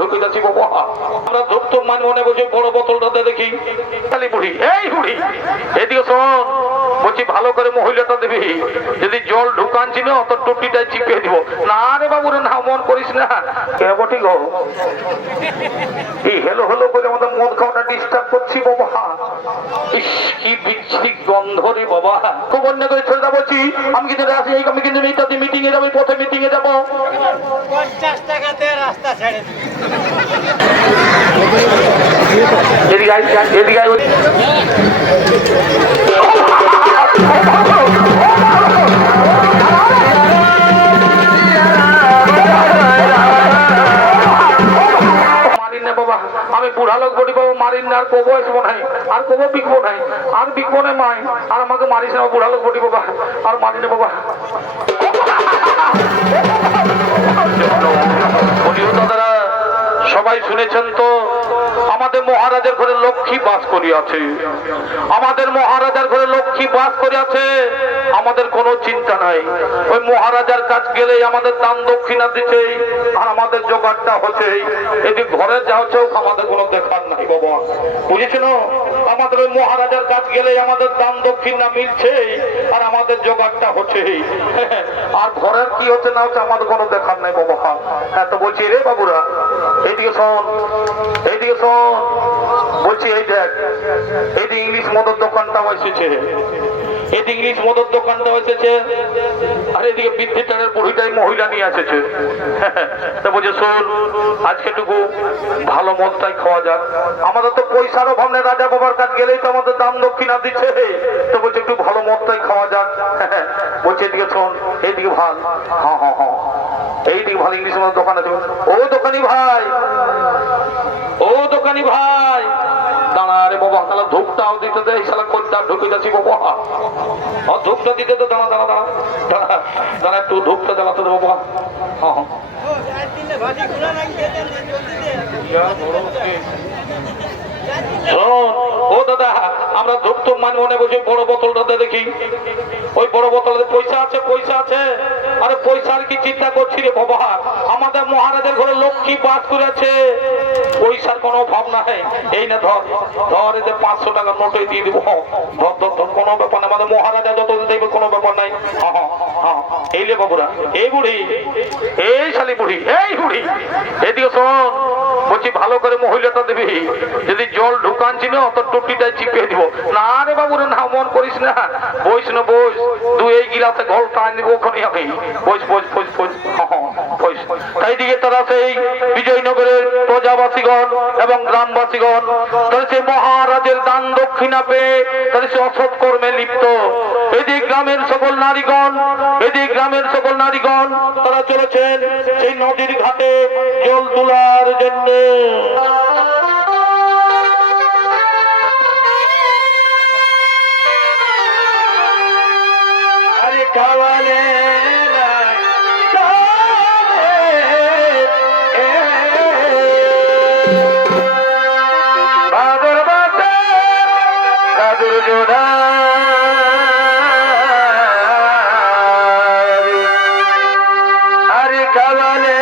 ঢুকে যাচ্ছি বাবা। আমরা ধূপতো মান মনে বসে বড় বোতলটাতে দেখি খালি বুড়ি, এই বুড়ি এদিকে শোন, বলছি ভালো করে মহিলাটা দিবি, যদি জল ঢুকানছি না অত টুটিটাই চিপে দিব। না রে বাবু রে, না মন করিস না। কে বটি গো, এই হেলো হেলো করে আমাদের মদ খাওয়াটা ডিস্টার্ব করছি বাবা। ইস কি বিচ্ছিরি গন্ধ রে বাবা। খুব অন্য করে ছেলেটা বলছি আমি কিন্তু আসি, আমি কিন্তু এইটাতে মিটিং এ যাবো, পথে মিটিং এ যাবো। 50 টাকাতে রাস্তা ছেড়ে এদিকে আয়, এদিকে আয়। আমি বুড়া লোক বলি বাবু, মারিন না, আর কবো আসবো নাই, আর কবো বিকবো নাই, আর বিকবো না মাই, আর আমাকে মারিস না বুড়া লোক বলি বাবা, আর মারি না বাবা। বলিও দাদারা, সবাই শুনেছেন তো আমাদের মহারাজের ঘরে লক্ষ্মী বাস করিয়াছে, আমাদের মহারাজার ঘরে লক্ষ্মী বাস করিয়াছে, আমাদের কোনো চিন্তা নাই। ওই মহারাজার কাজ গেলেই আমাদের দান দক্ষিণা দিচ্ছে, আর আমাদের জোগাড়টা হচ্ছে। এদিকে ঘরের যা হচ্ছে আমাদের কোনো দেখার নাই বাবা, বুঝেছেন? আমাদের ওই মহারাজার কাজ গেলেই আমাদের দান দক্ষিণা মিলছে, আর আমাদের জোগাড়টা হচ্ছে। আর ঘরের কি হচ্ছে না হচ্ছে আমাদের কোনো দেখার নাই বাবা। হ্যাঁ তো বলছি রে বাবুরা, এইদিকে শোন, এইদিকে শোন, বলছি এই দেখ, এইদিকে ইংলিশ মদের দোকানটাও এসেছে, এদিকে ইংলিশ মদের দোকানটাও এসেছে, আর এদিকে বিদ্যুতের বুড়িটাই মহিলা নিয়ে এসেছে। তো বলছে শোন, আজকে টুকু ভালো মদটাই খাওয়া যাক, আমাদের তো পয়সার অভাব নেই, রাজা বাবার কাজ গেলেই তো আমাদের দাম দক্ষিণা দিচ্ছে, তো বলছে একটু ভালো মদটাই খাওয়া যাক। বলছে এদিকে শোন, এইদিকে ভাল, হ্যাঁ হ্যাঁ হ্যাঁ, এইদিকে ভালো ইংলিশ মদের দোকান আছে। ও দোকানি ভাই, ও দোকানি ভাই, দাঁড়া রে বাবা, তাহলে ধূপটাও দিতে দে, শালা কোনটা ঢুকে যাচ্ছি বাবা। ধূপটা দিতে তো, দাঁড়া দাঁড়া দাঁড়া দাঁড়া দাঁড়া, একটু ধূপটা জ্বালাতে দে বাবা। হ্যাঁ হ্যাঁ, শোন ও দাদা, আমরা ধূপ তো মান মনে বসে বড় বোতলটাতে দেখি, ওই বড় বোতলে পয়সা আছে, পয়সা আছে। আরে পয়সার কি চিন্তা করছি রে বাবা, আমাদের মহারাজের ঘরে লক্ষ্মী বাস করেছে, পয়সার কোনো অভাব নাই। এই না ধর ধর, এই যে 500 টাকা নোটে দিয়ে দিব, ধর ধর ধর, কোনো ব্যাপার না, আমাদের মহারাজা যত দেবে কোনো ব্যাপার নাই। হ্যাঁ হ্যাঁ হ্যাঁ, এই লে বাবুরা, এই বুড়ি, এই শালি বুড়ি, এই বুড়ি এদিকে শোন, বলছি ভালো করে মহিলাটা দিবি, যদি জল ঢুকানছি না অত টুটিটাই চিপে দিব। না রে বাবু রে, না মন করিস না, বইস না বইস, তুই এই গিলাসে গল্পটা আনি দিব ওখানে, আমি বইস বইস বইস বইস, বইস। তাই দিকে তারা সেই বিজয়নগরের প্রজাবাসীগণ এবং গ্রামবাসীগণ তারা সেই মহারাজের দান দক্ষিণা পেয়ে তারা সে অসৎ কর্মে লিপ্ত। এদিকে গ্রামের সকল নারীগণ, এদিকে গ্রামের সকল নারীগণ তারা চলেছেন সেই নদীর ঘাটে জল তোলার জন্য। আরে কাওয়ালে বাদর বাদর দাদুর জোড়া, আরে কাওয়ালে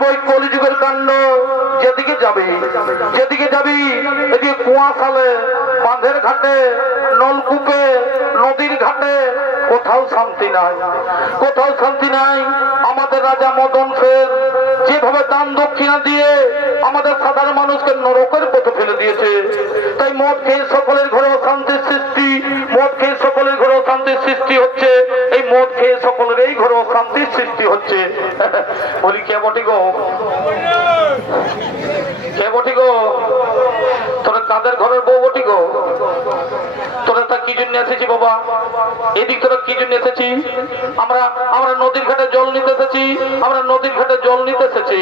বলবো এই কলিযুগের কাণ্ড যেদিকে যাবি এদিকে কুয়াশালে, বাঁধের ঘাটে, নলকূপে, নদীর ঘাটে কোথাও শান্তি নাই। আমাদের রাজা মদন সেন যেভাবে দান দক্ষিণা দিয়ে আমাদের সাধারণ মানুষকে নরকের পথে ফেলে দিয়েছে, তাই মদ খেয়ে সকলের ঘরে অশান্তির সৃষ্টি হচ্ছে। এই মদ খেয়ে সকলের এই ঘরে অশান্তির সৃষ্টি হচ্ছে। বলি কে বটি গো, তোরা কাদের ঘরের বউ বটি গো? তোরা তা কি জন্য এসেছি বাবা? এদিক তোরা কি জন্য এসেছি? আমরা নদীর ঘাটে জল নিতে এসেছি।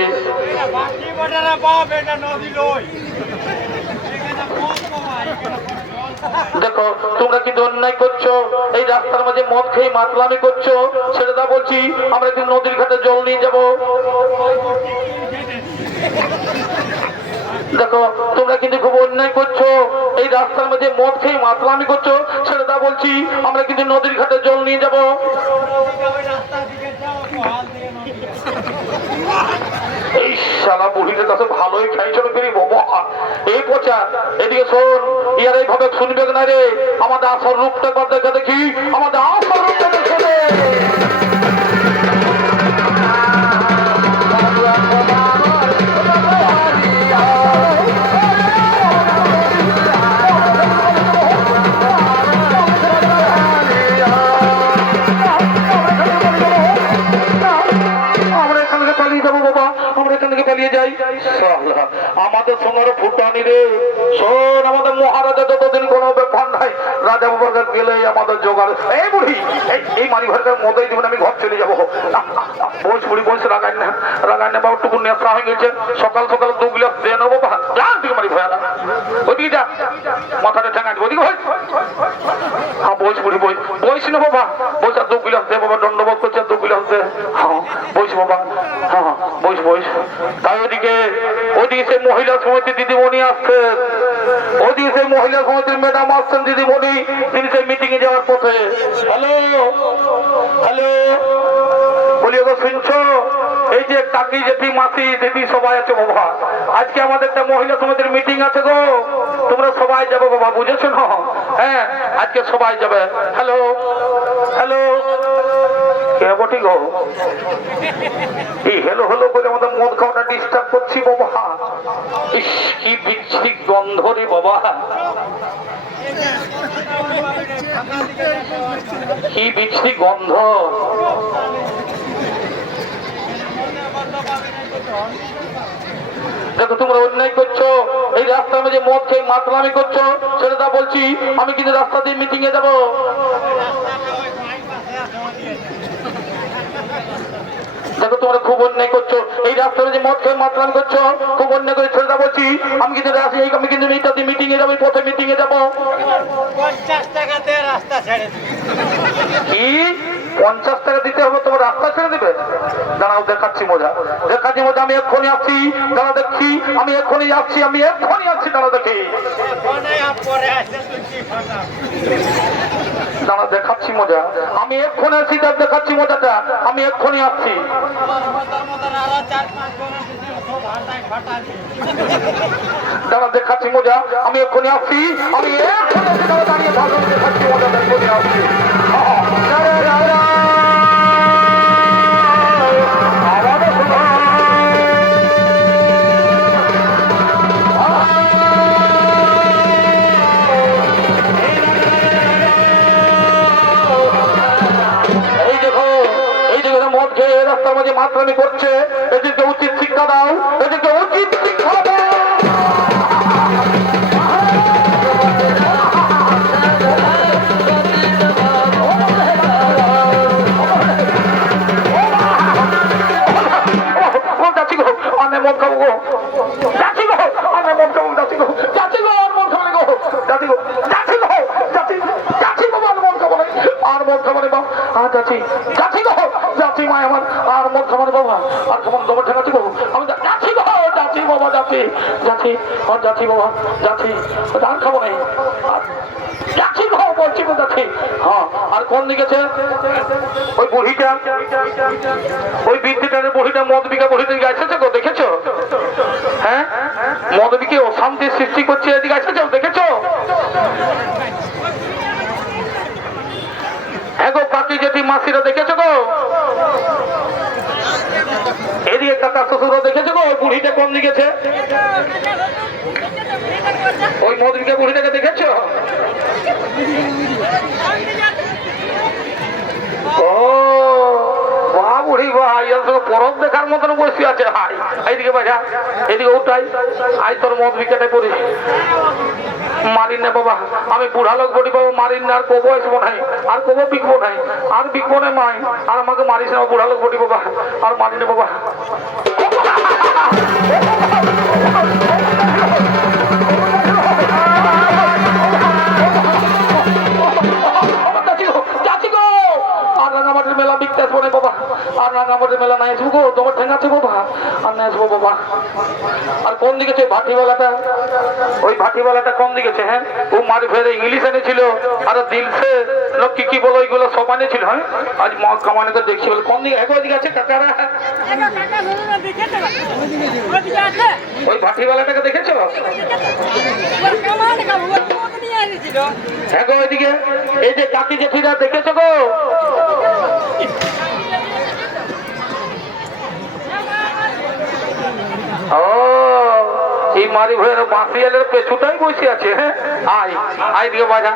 দেখো তোমরা কিন্তু অন্যায় করছো, এই রাস্তার মাঝে মদ খেয়ে মাতলামি করছো। ছেড়ে বলছি, আমরা কিন্তু নদীর ঘাটে জল নিয়ে যাবো। দেখো তোমরা কিন্তু খুব অন্যায় করছো, এই রাস্তার মধ্যে মদ খেয়ে মাতলামি করছো। ছেড়ে বলছি, আমরা কিন্তু নদীর ঘাটে জল নিয়ে যাবো। এই শালা বুড়িদের কাছে ভালোই খাইছিল ফিরি বাবা। এই পচা এদিকে শোন, ইয়ার এইভাবে শুনবে না রে। আমাদের আসল রূপটা একবার দেখে দেখি, আমাদের আসল রূপটা দেখে দে। আমাদের সোনার ফুটানি রে, শোন আমাদের মহারাজা যতদিন কোনো ব্যাপার নাই, রাজা বাবার গেলে আমাদের জোগাড়। এই বুড়ি এই মারি ঘরের মধ্যেই দেবেন, আমি ঘর চলে যাবো। বয়স বুড়ি বয়স রাগাই না বাবু, টুকু নেশা হয়ে গেছে। সকাল 2 গ্লাস দিয়ে নেবো বাবা। দিকে মারি ভয়া না, ওইদিকে যা, মাথাটা ঠেঙাচ্ছি ওইদিকে। হ্যাঁ বয়স বুড়ি বয়স না বাবা, বয়স 2 গ্লাস দে বাবা, দণ্ডবোধ করছে 2 গ্লাস দে। হ্যাঁ বয়স বাবা, হ্যাঁ বয়স। তাই ওইদিকে সেই মহিলা সমিতির দিদিমণি আসছেন, সেই মহিলা সমিতির ম্যাডাম আসছেন দিদিমণি, তিনি সেই মিটিং এ যাওয়ার পথে। হ্যালো বলি ওগো শুনছো? এই যে কাকি জেঠি মাসি দিদি সবাই আছে বাবা, আজকে আমাদের একটা মহিলা সমিতির মিটিং আছে গো, তোমরা সবাই যাবো বাবা, বুঝেছো না? হ্যাঁ আজকে সবাই যাবে। হ্যালো কে বটি গো? এই হেলো করে আমাদের মদ খাওয়াটা ডিস্টার্ব করছি বাবা। ইস কি বিচ্ছিরি গন্ধ রে বাবা, কি বিচ্ছিরি গন্ধ। দেখো তোমরা অন্যায় করছো, এই রাস্তার মধ্যে মদ খেয়ে মাতলামি করছো। ছেড়ে বলছি, আমি কিন্তু রাস্তা দিয়ে মিটিং এ যাবো। দেখো তোমরা খুব অন্যায় করছো, এই রাস্তায় যে মদ খেয়ে মাতলামি করছো, খুব অন্যায় করে। ছেড়ে বলছি, আমি কিন্তু মিটিং এ যাবো, পথে মিটিং এ যাবো। 50 টাকা দিয়ে রাস্তা ছেড়ে দিবি। কি 50 টাকা দিতে হবে? তোমার রাস্তা ছেড়ে দিবে? দাঁড়াও দেখাচ্ছি মজা। আমি এক্ষুনি আসছি, দাঁড়া দেখছি। আমি এক্ষুনি আসছি, দাঁড়া দেখি। দাঁড়া দেখাচ্ছি মজা, আমি এক্ষুনি আসছি, দেখাচ্ছি মজাটা। আমি এক্ষুনি আসছি, দাঁড়া দেখাচ্ছি মজা। আমি এক্ষুনি আসছি, দাঁড়িয়ে ভালো দেখাচ্ছি মজাটা। এক্ষুনি আসছি। মদ খেয়ে রাস্তার মাঝে মাতলামি করছে, এদেরকে উচিত শিক্ষা দাও, এদেরকে উচিত শিক্ষা দাও। মদ খাবো গো, যাচ্ছি গো, আমি মদ খাবো, যাচ্ছি গো, আর মদ খাবো গো, যাচ্ছি গো, আর মদ খাবো না বাবা, আর যাচ্ছি গো, যাচ্ছি মা আমার, আর মদ খাবো না বাবা, আর খাবো তোমার ঠেকাচ্ছি গো, আমি যাচ্ছি গো, যাচ্ছি বাবা, যাচ্ছি। যাচ্ছি যাচ্ছি আর যাচ্ছি বাবা যাচ্ছি, আর খাবো নাই, যাচ্ছি গো বলছি গো যাচ্ছি। হ্যাঁ আর কোন দিকেছে ওই বুড়িটা, ওই বৃদ্ধিটারের বুড়িটা মদ বিকা বুড়িতে গেছে গো, দেখেছো? হ্যাঁ মদ বিকে অশান্তির সৃষ্টি করছে, এদিকে আসেছো দেখেছো? হ্যাঁ গো কাকি জেঠি মাসিরা দেখেছো গো? এদিকে কাকা শ্বশুরও দেখেছো গো? ওই বুড়িটা কোন দিকেছে? ওই মদ বিকা বুড়িটাকে দেখেছো? ও বাহ বুড়ি ভাই, পরব দেখার মতন বসে আছে। হাই এইদিকে বাজা, এদিকে উঠাই, আই তোর মদ বিকাটাই করি। মারিন না বাবা, আমি বুড়া লোক বলি বাবা, মারিন না, আর কবো আসবো নাই, আর কবো বিকবো নাই, আর বিকবো না মাই, আর আমাকে মারিস না বুড়া লোক বলি বাবা, আর মারিন না বাবা। আর রাঙামাটির মেলা বিকতে আসবো না বাবা, আর রাঙামাটির মেলা নাই আসবো গো, তোমার ঠেঙ্গা আছে বাবা, আর না আসবো বাবা। আর কোন দিকেছে ভাটিওয়ালাটা? ওই ভাটিওয়ালাটা কোন দিকেছে? হ্যাঁ ও মারি ফেরে ইংলিশ এনেছিল, আর দিলসে লোক কি কি বলো ওইগুলো সব এনেছিল। হ্যাঁ আজ মদ কামানে তো দেখছি বলে কোন দিকে? এক ওইদিকে আছে কাকারা, ওই ভাটিওয়ালাটাকে দেখেছো? হ্যাঁ গো ওইদিকে, এই যে কাকি জেঠিরা দেখেছো গো? ও এই মারি ভয়ের বাঁশিয়ালের পেছুটাই বসে আছে। হ্যাঁ আয় আয় দিকে বাজা,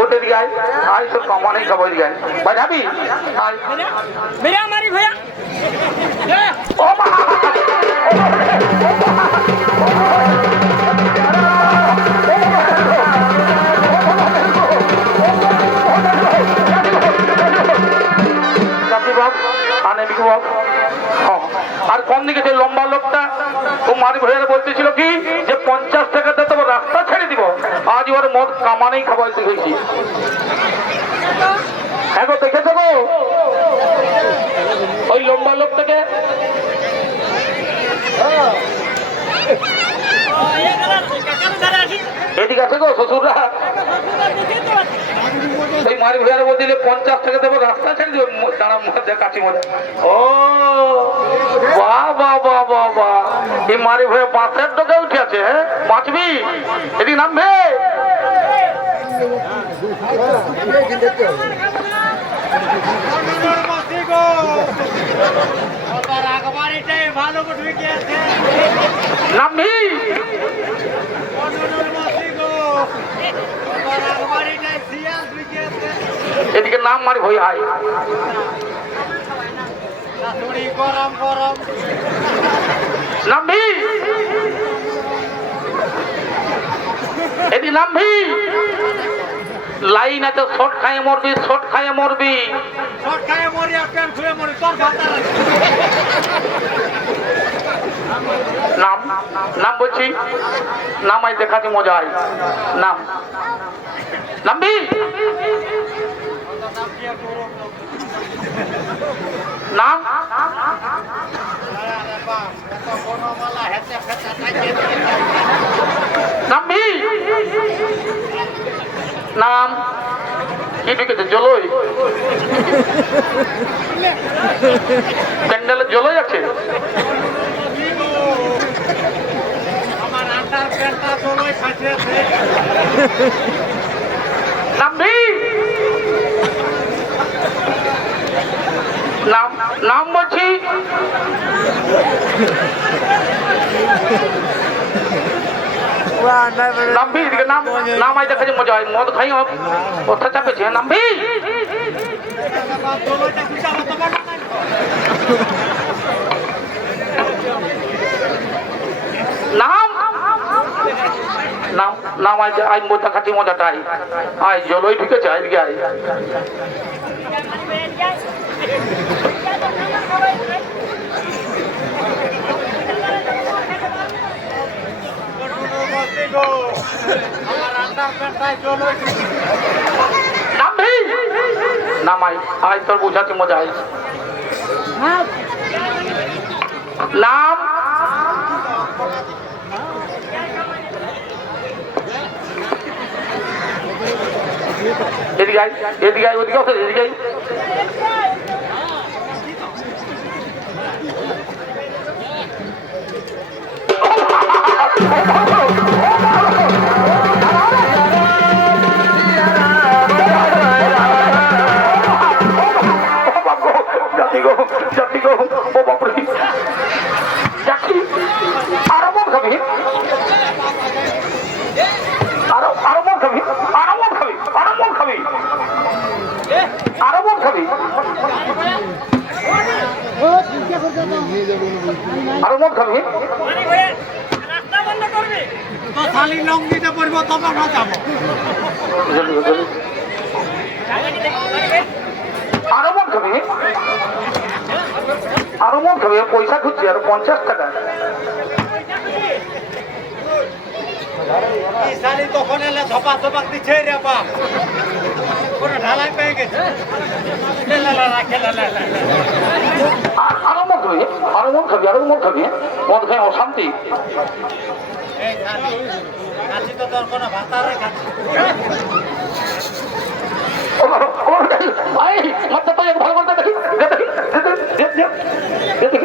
ওট এদিকে আয়, আয় তোর কামানেই খাবো, এদিকে আয় বাজাবি, আয় মারি ভয়া। ও মা আর কোন দিকে সেই লম্বা লোকটা? ও মারি ভয়ের বলতেছিল কি যে 50 টাকাতে তোমার রাস্তা ছেড়ে দিব, আজ ওর মদ কামানেই খাবার দেখেছি। হ্যাঁ গো দেখেছো গো ওই লম্বা লোকটাকে? এদিকে আছে গো শ্বশুররা, এই মারি ভয়ার বলছিল 50 টাকা দেবো রাস্তা ছেড়ে দেবো, দাঁড়া কাছে মজা। ও বাহ বাহ বাহ বাহ বাহ, এই মারি ভয়ে বাঁশের ডোকে উঠে আছে। হ্যাঁ বাঁচবি, এদিকে নামবে। নামবি এদিকে নাম মারি ভই আয়, নামবি এদিকে নামবি। লাইন আছে, শর্ট খাইয়ে মরবি, শর্ট খাইয়ে মরবি। নাম নাম বলছি, নাম আই দেখাতে মজা হয়। নাম নামবি, নাম নামবি, নাম কি ঢুকেছে? জলই প্যান্ডেলের জলই আছে। নামবি, নাম নাম বলছি। নামবি এদিকে, নাম নাম আই দেখা মজা হয়, মদ খাই কথা চাপেছে। নামবি, নাম নাম নাম আই আই মজা খাচ্ছি, মজাটা আই আই জলই ঢুকেছে, আইদিকে আই। নামবি, নামাই আই তোর বুঝাতে মজা আই। নাম এদিকে আয়, এদিকে আয়, ওদিকে আছে, এদিকে আয়। জাতি গো, জাতি গো, ও বাপরে, যাচ্ছি, আরো মদ খাবি, আরো মদ খাবি, আরো মদ খাবি, আরো মদ খাবি, আরো মদ খাবি, আরো মদ খাবি। রাস্তা বন্ধ করবি তো খালি লঙ্গিতে পড়বো তবে আমরা যাবো আরো মদ খাবি, আরো মদ খাবি, পয়সা খুঁজছি আরো 50 টাকা। এই শালি তখন এলে ধপা ধপাক দিচ্ছে রে বাপ পুরো ঢালাই পেয়ে গেছে আরো মদ খাবি, আরো মদ খাবি, আরো মদ খাবি, মদ খাই অশান্তি। এই কাছি তো তোর কোনো ভাতারে কাছি ভালো করতে দেখি দেখি দেখি